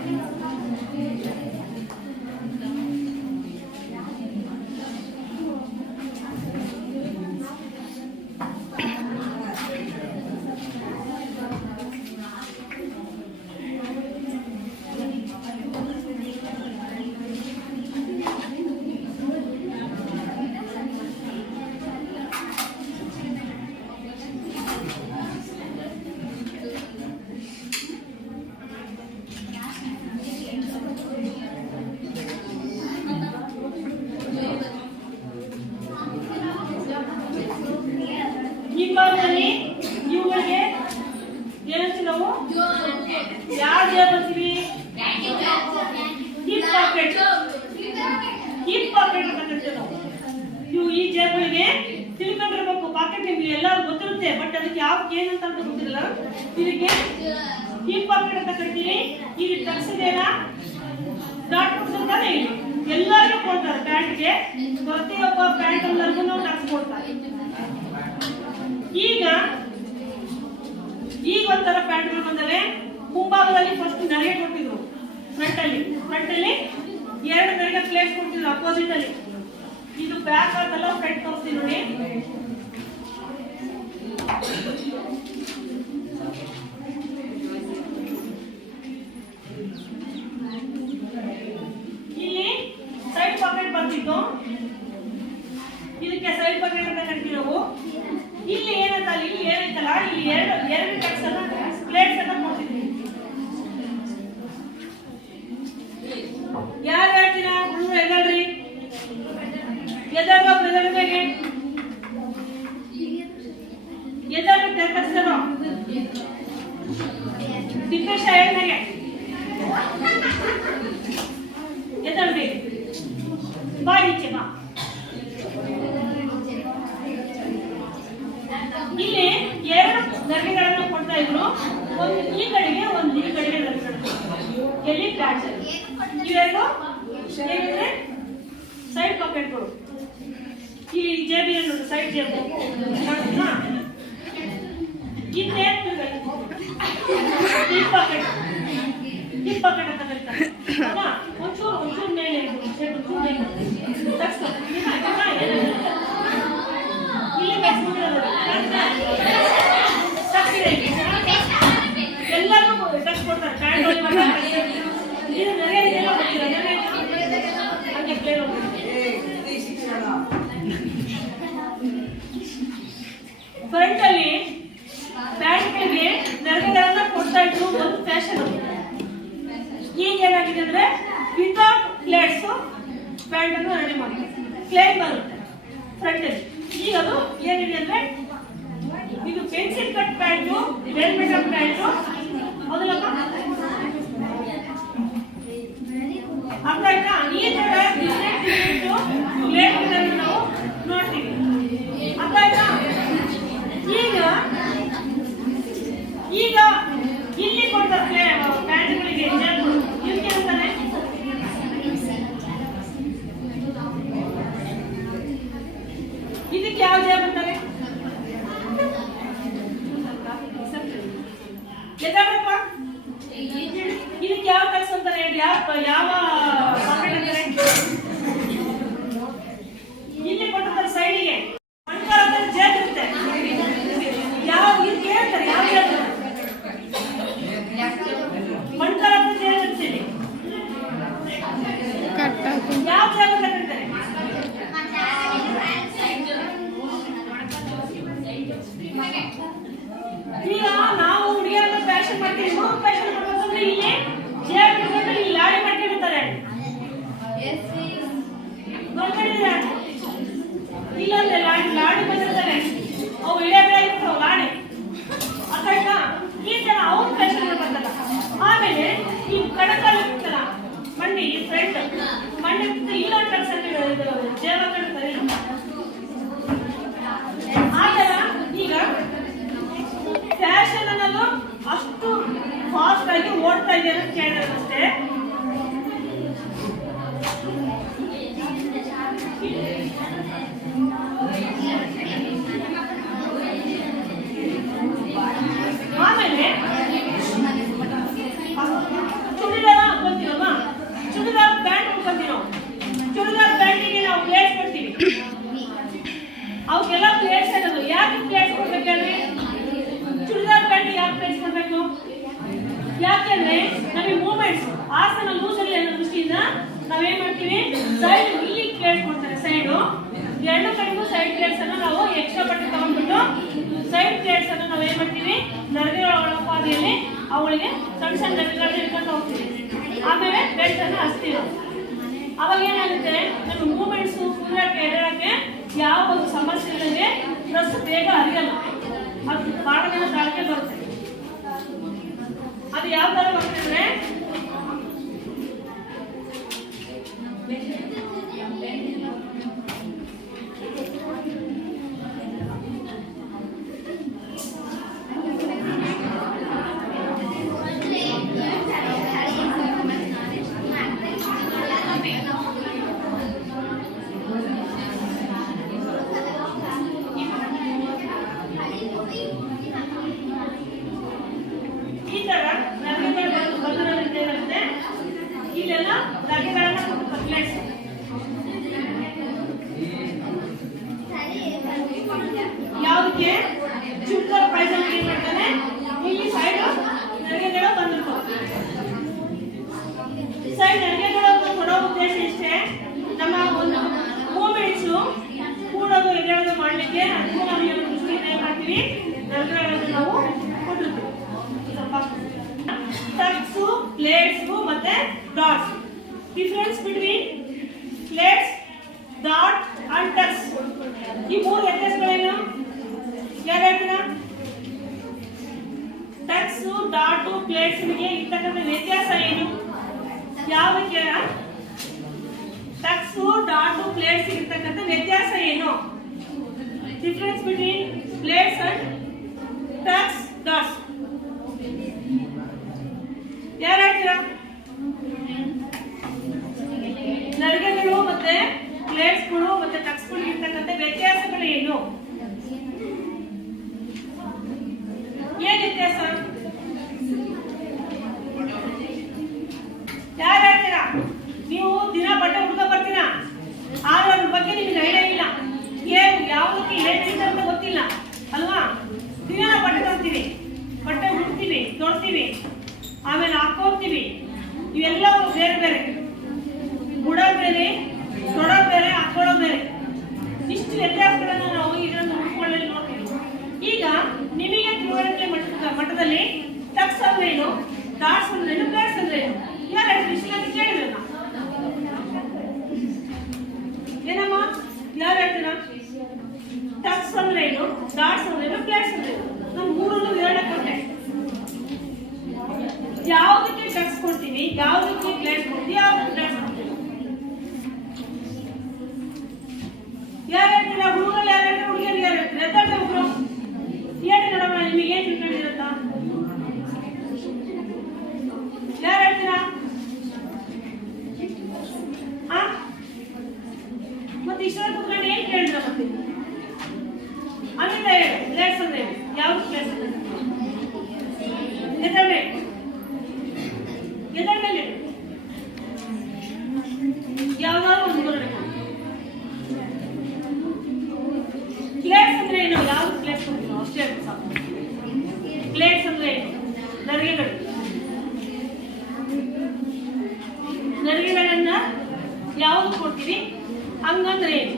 ಹಿಂಭಾಗದಲ್ಲಿ ಇವುಗಳಿಗೆ ಏನಂತೀವಿ ನಾವು? ಯಾವ ಜೇಬ್ ಅಂತೀವಿ? Hip packet. ಹಿಪ್ ಪಾಕೆಟ್ ಅಂತ ಕರಿತೀವಿ ನಾವು. ಇವು ಈ ಜೇಬುಗಳಿಗೆ ತಿಳ್ಕೊಂಡಿರ್ಬೇಕು. ಪಾಕೆಟ್ ನಿಮ್ಗೆ ಎಲ್ಲರೂ ಗೊತ್ತಿರುತ್ತೆ, ಬಟ್ ಅದಕ್ಕೆ ಯಾವ ಏನಂತ ಗೊತ್ತಿರಲ್ಲ. ಇದಕ್ಕೆ ಹಿಪ್ ಪಾಕೆಟ್ ಅಂತ ಕರಿತೀವಿ. ಇಲ್ಲಿ ಟಕ್ಸ್ ಇದೆಯಲ್ಲ, ಡಾಟ್ ಕೊಡ್ತಾರೆ. ಎಲ್ಲರಿಗೂ ಕೊಡ್ತಾರೆ. ಪ್ಯಾಂಟ್ಗೆ ಪ್ರತಿಯೊಬ್ಬ ಪ್ಯಾಂಟ್ ಎಲ್ಲರಿಗೂ ಟಕ್ಸ್ ಕೊಡ್ತಾರೆ. ಈಗ ಒಂಥರ ಪ್ಯಾಂಟ್ಗಳು ಬಂದರೆ ಮುಂಭಾಗದಲ್ಲಿ ಫಸ್ಟ್ ನೆರಿಗೆ ಕೊಟ್ಟಿದ್ರು. ಫ್ರಂಟ್ ಅಲ್ಲಿ ಎರಡು ನೆರಿಗೆ ಪ್ಲೇಸ್ ಕೊಡ್ತಿದ್ರು ಅಪೋಸಿಟ್ ಅಲ್ಲಿ. ಇದು ಬ್ಯಾಕ್ ಆಗಲ್ಲ, ಫ್ರಂಟ್ ತೋರಿಸ್ತೀನಿ ನೋಡಿ. ಇಲ್ಲಿ ಸೈಡ್ ಪಾಕೆಟ್ ಬರ್ತಿತ್ತು. ಇದಕ್ಕೆ ಸೈಡ್ ಪಾಕೆಟ್ ಅಂತ ಕರಿತೀವಿ ನಾವು. ಇಲ್ಲಿ ಏನಂತ ಇಲ್ಲಿ ಏನೈತಲ್ಲ, ಇಲ್ಲಿ ಎರಡು ಟಕ್ಸ್ ಅನ್ನ ಪ್ಲೇಟ್ಸ್ ಅನ್ನ ಕೊಡ್ತಿದ್ವಿ. ಯಾರು ಹೇಳ್ತೀರಾ? ಎದಳ್ರಿ, ಎದಳ್ಬೇಕು. ತರ್ಕಸ್ತಾರೋ ತಿಪ್ಪೇಶ ಹೇಳಿದಾಗೆ ಎದಳ್ರಿ. ಬಾ ಈಚೆ ಬಾ. ಇಲ್ಲಿ ಎರಡು ನರಿಗೆಗಳನ್ನು ಕೊಡ್ತಾ ಇದ್ರು. ಒಂದು ಈ ಕಡೆಗೆ, ಒಂದು ಈ ಕಡೆಗೆ ನರಿಗಳು. ಎಲ್ಲಿ ಪ್ಲಾಟ್ಸ್ ಇವೆರಡು ಏನಿದ್ರೆ ಸೈಡ್ ಪಾಕೆಟ್ಗಳು. ಈ ಜೇಬಿನ ನೋಡಿ, ಸೈಡ್ ಜೇಬು. ಇನ್ನೇನು ಹಿಪ್ ಪಾಕೆಟ್ ಅಂತ ಕರೀತಾರೆ. ಒಂಚೂರು ಮೇಲೆ ಎಲ್ಲರಿಗೂ ಟಚ್ ಕೊಡ್ತಾರೆ. ಫ್ರಂಟ್ ಅಲ್ಲಿ ಪ್ಯಾಂಟ್ಗಳಿಗೆ ನೆರಳುಗಳನ್ನ ಕೊಡ್ತಾ ಇದ್ರು ಒಂದು ಫ್ಯಾಷನ್. ಈಗ ಏನಾಗಿದೆ ಅಂದ್ರೆ ವಿತೌಟ್ ಪ್ಲೇಟ್ಸ್ ಪ್ಯಾಂಟ್ ಅನ್ನು ರೆಡಿ ಮಾಡ್ತಾರೆ, ಕ್ಲೇಮ್ ಬರುತ್ತೆ ಫ್ರಂಟ್ ಅಲ್ಲಿ. ಈಗ ಅದು ಏನಿದೆ ಅಂದ್ರೆ ಇದು pencil cut pant, velvet pant, ಅದೆಲ್ಲ ಅರ್ಥ ಆಯ್ತಾ? ಈ ತರ ಪ್ಲೇಟ್ಗಳನ್ನು ನಾವು ನೋಡ್ತೀವಿ. ಅರ್ಥ ಆಯ್ತಾ? ಈಗ ಇಲ್ಲಿ ಕೊಡ್ತಾರೆ ಪ್ಯಾಂಟ್ಗಳಿಗೆ ಇದಕ್ಕೆ ಅಂತಾನೆ ಇದಕ್ಕೆ ಯಾವ ಜೇಬ್ ಅಂತಾರೆ? ಎದಾರಪ್ಪ ಇದಕ್ಕೆ ಯಾವ ಟಕ್ಸ್ ಅಂತಾರೆ? ಯಾವ ಇಲ್ಲಿ ಕೊಟ್ಟಿರ್ತಾರೆ ಸೈಡಿಗೆ ಮಣ್ಕಾರದ ಜೇಬ್ ಇರುತ್ತೆ. ಯಾವ ಇದಕ್ಕೆ ಹೇಳ್ತಾರೆ ಯಾವ ಜೇಬ್? ಮಣ್ಕಾರದ ಜೇಬ್ ಇರ್ತೀವಿ. ಯಾವ ಜೇಬ್ ಅಂತ ಹೇಳ್ತಾರೆ? ಈಗ ನಾವು ಹುಡುಗಿಯರನ್ನ ಫ್ಯಾಷನ್ ಮಾಡ್ತೀವಿ, ಫ್ಯಾಷನ್ ಮಾಡ್ಬೇಕಂದ್ರೆ ಇಲ್ಲಿ ಜೇಬ್ ಇಟ್ಕೊಂಡು ಇಲ್ಲಿ ಲಾಡಿ ಮಾಡ್ಕೊಂಡಿರ್ತಾರೆ. ಇಲ್ಲಂದ್ರೆ ಲಾಡಿ ಬಂದಿರ್ತಾರೆ, ಅವು ಇಳಿಯಾಗಿರ್ತಾವ ಲಾಡಿ. ಅರ್ಥ ಈ ತರ ಅವ್ರು ಫ್ಯಾಷನ್ ಮಾಡ್ಬೇಕಲ್ಲ. ಆಮೇಲೆ ಈ ಕಡಕಲ್ಲಿ ಇರ್ತಲ್ಲ ಮಣ್ಣಿ ಫ್ರೆಂಡ್ ಮಣ್ಣಿ ಇಲ್ಲೊಂದು ಕಳ್ಸಲ್ಲಿ ಜೇಬ ಕಡ್ತಾರೆ. ಆ ತರ ಈಗ ಫ್ಯಾಷನ್ ಅನ್ನೋದು ಅಷ್ಟು ಫಾಸ್ಟ್ ಆಗಿ ಓಡ್ತಾ ಇದೆ ಅಂತ ಕೇಳಿದ್ರಷ್ಟೇ. ಆಮೇಲೆ ಚೂಡಿದಾರ ಹಾಕೊಂತೀವಲ್ವಾ, ಚೂಡಿದಾರ್ ಪ್ಯಾಂಟ್ ಹಾಕೊಂತೀವಿ ನಾವು. ಚೂಡಿದಾರ್ ಪ್ಯಾಂಟಿಗೆ ನಾವು ಪ್ಲೇಟ್ಸ್ ಕೊಡ್ತೀವಿ. ಅವಕ್ಕೆಲ್ಲ ಪ್ಲೇಟ್ಸ್ ಅನ್ನೋದು ಯಾಕೆ ಪ್ಲೇಟ್ಸ್ ಕೊಡ್ಬೇಕು ಹೇಳಿ? ಚೂಡಿದಾರ್ ಪ್ಯಾಂಟ್ ಯಾಕೆ ಪ್ಲೇಟ್ಸ್ ಕೊಡ್ಬೇಕು? ಯಾಕೆಂದ್ರೆ ನಮಗೆ ಮೂವ್ಮೆಂಟ್ಸ್ ಆಸನ ಲೂಸ್ ಅಲ್ಲಿ ಅನ್ನೋ ದೃಷ್ಟಿಯಿಂದ ನಾವೇನ್ ಮಾಡ್ತೀವಿ, ಸೈಡ್ ಇಲ್ಲಿ ಪ್ಲೇಟ್ ಕೊಡ್ತಾರೆ. ಸೈಡು ಎರಡು ಕಡೆಗೂ ಸೈಡ್ ಪ್ಲೇಟ್ಸ್ ಅನ್ನು ನಾವು ಎಕ್ಸ್ಟ್ರಾ ಬಟ್ಟೆ ತಗೊಂಡ್ಬಿಟ್ಟು ಸೈಡ್ ಪ್ಲೇಟ್ಸ್ ಅನ್ನು ನಾವೇನ್ ಮಾಡ್ತೀವಿ, ನರಗಳ ಒಳಪಾದಿಯಲ್ಲಿ ಅವಳಿಗೆ ಸಣ್ಣ ಸಣ್ಣ ನರಗಳನ್ನ ಇಟ್ಕೊಂಡು ಹೋಗ್ತೀವಿ. ಆಮೇಲೆ ಬೆಲ್ಟ್ ಅನ್ನು ಹಚ್ತೀವಿ. ಅವಾಗ ಏನಾಗುತ್ತೆ, ನಮ್ಮ ಮೂವ್ಮೆಂಟ್ಸ್ ಕೂಡಕ್ಕೆ ಎಡಕ್ಕೆ ಯಾವ ಒಂದು ಸಮಸ್ಯೆ ಇಲ್ಲದೆ ಡ್ರೆಸ್ ಬೇಗ ಹರಿಯಲ್ಲ, ಅದು ಬಹಳ ದಿನ ತಾಳ್ಕೆ ಬರುತ್ತೆ. ಅದು ಯಾವ ತರ ಬರುತ್ತೆ ಅಂದ್ರೆ ಈ ತರ ನರಗಳು ಬಂದಿರೋದ್ರಿಂದ ಏನಾಗುತ್ತೆ, ಇಲ್ಲೆಲ್ಲ ನರಗಳನ್ನ ಪ್ಲೇಟ್ಸ್ ಯಾವುದಕ್ಕೆ ಚುಕ್ಕರ್ ಪೈಜಾಮ ಏನ್ ಮಾಡ್ತಾನೆ, ಇಲ್ಲಿ ಸೈಡ್ ನರಗಳು ಬಂದಿರ್ತಾವೆ. ಸೈಡ್ ನರಗಳು ಕೊಡೋ ಉದ್ದೇಶ ಇಷ್ಟೇ, ನಮ್ಮ ಒಂದು ಮೂವ್ಮೆಂಟ್ಸ್ ಕೂಡೋದು ಎದ್ದೇಳೋದು ಮಾಡಲಿಕ್ಕೆ ಅನುಕೂಲ ದೃಷ್ಟಿಯಿಂದ ಏನ್ ಮಾಡ್ತೀವಿ, ನರಗಳನ್ನು ನಾವು ಕೊಟ್ಟಿರ್ತೀವಿ. ಟಕ್ಸ್, ಪ್ಲೇಟ್ಸ್ ಮತ್ತೆ dots. Difference between plates, dot and Tux, ಈ ಮೂರು ವ್ಯತ್ಯಾಸಗಳೇನು ಯಾರು ಹೇಳ್ತೀರಾ? ಟಕ್ಸ್, ಡಾಟ್, ಪ್ಲೇಟ್ಸ್ ಗೆ ಇರ್ತಕ್ಕಂಥ ವ್ಯತ್ಯಾಸ ಏನು? ಯಾವಕ್ಕೆ ಟಕ್ಸ್, ಡಾಟ್, ಪ್ಲೇಟ್ಸ್ ಇರ್ತಕ್ಕಂಥ ವ್ಯತ್ಯಾಸ ಏನು? Difference between plates and Tux, dots ಯಾರು ಹೇಳ್ತೀರಾ? ನರಗಳು ಮತ್ತೆ ಪ್ಲೇಟ್ಸ್ಗಳು ಮತ್ತೆ ಟಕ್ಸ್ಗಳು ಇರ್ತಕ್ಕಂಥ ವ್ಯತ್ಯಾಸಗಳು ಏನು? ಏನ್ ವ್ಯತ್ಯಾಸ ಯಾರು ಹೇಳ್ತೀರಾ? ನೀವು ದಿನ ಬಟ್ಟೆ ಹುಡುಗ ಬರ್ತೀರಾ, ಆದ್ರೆ ಅದ್ರ ಬಗ್ಗೆ ನಿಮ್ಗೆ ಐಡಿಯಾ ಇಲ್ಲ, ಯಾವುದಕ್ಕೆ ಏನಿದೆ ಅಂತ ಗೊತ್ತಿಲ್ಲ ಅಲ್ವಾ? ದಿನ ಬಟ್ಟೆ ತರ್ತೀವಿ, ಬಟ್ಟೆ ಹುಡ್ತೀವಿ, ತೊಡ್ತೀವಿ, ಆಮೇಲೆ ಹಾಕೋತೀವಿ, ಅಲ್ಲಿ ಟಕ್ಸ್ ಅಂದ್ರೆ ಏನು, ಡಾಟ್ಸ್ ಅಂದ್ರೆ ಏನು, ಪ್ಲೇಟ್ಸ್ ಅಂದ್ರೆ ಏನು? ಯಾರು ಹೇಳ್ತೀರಿ? ಇಷ್ಟೊಂದು ಕೇಳಿದ್ರಲ್ಲ ಏನಮ್ಮ, ಯಾರು ಹೇಳ್ತೀರಾ? ಟಕ್ಸ್ ಅಂದ್ರೆ ಏನು, ಡಾಟ್ಸ್ ಅಂದ್ರೆ ಏನು, ಪ್ಲೇಟ್ಸ್ ಅಂದ್ರೆ ಏನು? ನಾನು ಮೂರನ್ನು ವಿವರಣೆ ಕೊಟ್ಟೆ. ಯಾವುದಕ್ಕೆ ಟಕ್ಸ್ ಕೊಡ್ತೀವಿ, ಯಾವುದಕ್ಕೆ ಪ್ಲೇಟ್ಸ್ ಕೊಡ್ತೀವಿ, ಯಾವುದಕ್ಕೆ ಪ್ಲೇಟ್ಸ್ ಕೊಡ್ತೀವಿ? ಯಾರು ಹೇಳ್ತೀರಾ? ಹುಡುಗರು ಯಾರು ಹೇಳ್ತಾರೆ, ಹುಡುಗಿಯರು ಯಾರು ಹೇಳ್ತಾರೆ? ಎದ್ದಾಡ್ರೆ ಒಬ್ರು ಹೇಳಿ ನೋಡೋಣ, ನಿಮಗೆ ಏನ್ ತಿಳ್ಕೊಂಡಿರತ್ತ? ಯಾರು ಹೇಳ್ತೀರಾ? ಮತ್ತೆ ಇಷ್ಟೊಂದು ಕುತ್ಕೊಂಡು ಏನ್ ಕೇಳಿದ್ರ? ಮತ್ತೆ ಅಲ್ಲಿಂದ ಹೇಳಿ, ಪ್ಲೇಟ್ಸ್ ಅಂದ್ರೆ ಯಾವ್ದು ಪ್ಲೇಟ್ಸ್ ಅಂದ್ರೆ? ಎದ್ದಾಡ್ರೆ ಎದ್ದಾಡ್ಮೇಲೆ ಯಾವ್ದಾದ್ರು ಒಂದು ಬರಬೇಕು. ಪ್ಲೇಟ್ಸ್ ಅಂದ್ರೆ ಏನು, ಯಾವ್ದು ಪ್ಲೇಟ್ಸ್ ಕೊಡ್ತೀವಿ ಅಷ್ಟೇ ಸಾಕು. ಪ್ಲೇಟ್ಸ್ ಅಂದ್ರೆ ಏನು? ನರಿಗೆಗಳು. ನರಿಗೆಗಳನ್ನ ಯಾವ್ದು ಕೊಡ್ತೀವಿ? ಹಂಗಂದ್ರೆ ಏನು?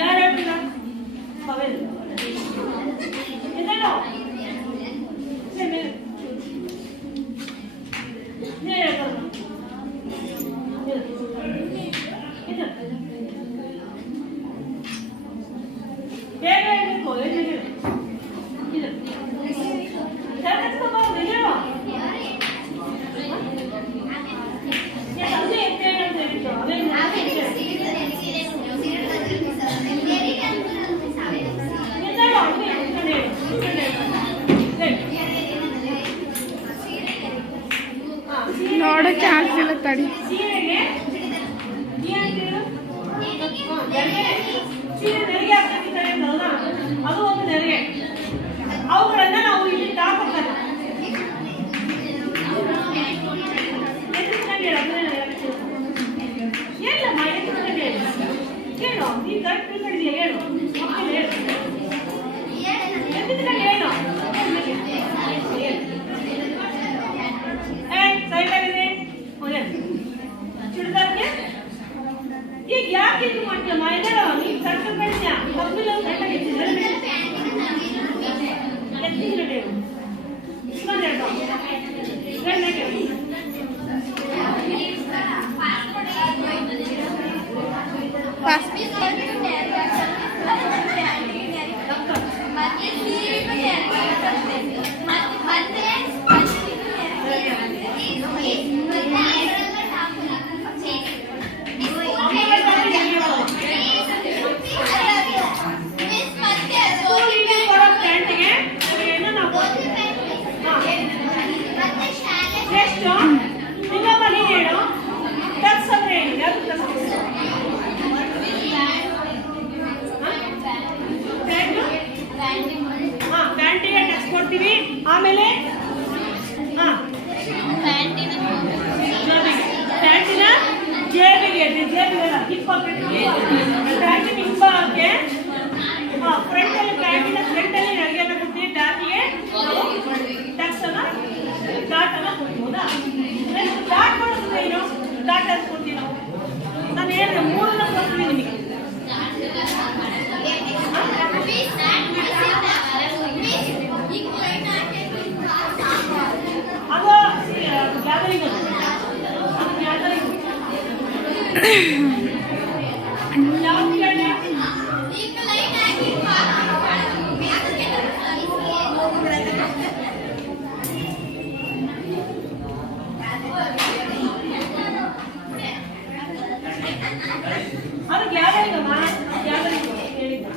ಯಾರು ಹೇಳ್ತೀರಾ? ಪವೆಲ್ ಇದೇನೋ ಬೇಗ ಹೇಳ್ಬೇಕು. ನೋಡಕ್ಕೆ ಆಗ್ತಿಲ್ಲ ತಡಿ. ಅದು ಒಂದು ನೆರಿಗೆ. ಅವುಗಳನ್ನ ನಾವು ಇಲ್ಲಿ ತಾಕಲ್ಲ ಎಲ್ಲಮ್ಮ ಹೇಳು, ನೀ ಕರೆಕ್ಟ್ ತಿಳ್ಕೊಂಡಿದೀಯ ಹೇಳು, ಹೇಳು ಸೈಡಾಗಿದೆ ಚುಡಿದಾರ್ಗೆ ಈಗ ಯಾಕೆ ಇದು ಮಾಡ್ತೀಯಮ್ಮ? ಎದ್ದೇಳೋ, ನೀನು ಕರ್ಕೊಂಡು ಬೆಳೆಸ್ಯಾ ಕಬ್ಬಿಲ್ಲ ಎತ್ತಿದ್ರೆ ಪ್ಯಾಂಟಿಗೆ ಟಚ್ ಕೊಡ್ತೀವಿ. ಆಮೇಲೆ ಪ್ಯಾಂಟಿನ ಜೇಬಿಗೆ ಪ್ಯಾಂಟಿನ ಹಿಂಭಾಗಕ್ಕೆ ಫ್ರಂಟಲ್ಲಿ ಪ್ಯಾಂಟಿನ ಫ್ರಂಟಲ್ಲಿ ನರಿಗೆಲ್ಲ ಕೊಡ್ತೀವಿ. ಬ್ಯಾಕಿಗೆ ಟಕ್ಸ್ ಅನ್ನ ಡಾಟ್ ಅನ್ನ ಕೊಡ್ಬೋದಾ? ಡಾಟ್ ಕೊಡೋದ್ರೆ ಏನು? ಡಾಟ್ ಅಂತ ಕೊಡ್ತೀವಿ ನಾವು. ನಾನು ಹೇಳಿದೆ ಮೂರನ್ನ ಕೊಡ್ತೀವಿ ನಿಮಗೆ. ಅದು ಗ್ಯಾದರಿಂಗ್, ಅದು ಗ್ಯಾದರಿಂಗ್ ಯಾವ್ದು ಹೇಳಿ? ಅದು ಗ್ಯಾದರಿಂಗ್ ಅಮ್ಮ, ಗ್ಯಾದರಿಂಗ್ ಹೇಳಿದ್ದು.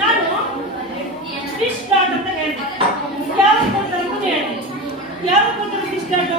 ನಾನು ಫಿಶ್ ಡಾಟ್ ಅಂತ ಹೇಳಿದೆ. ಯಾವ ಕೊಡ್ತಾರೆ ಅಂತ ಹೇಳಿದೆ. ಯಾವ ಕೊಡ್ತಾರೆ ಫಿಶ್ ಡಾಟ್?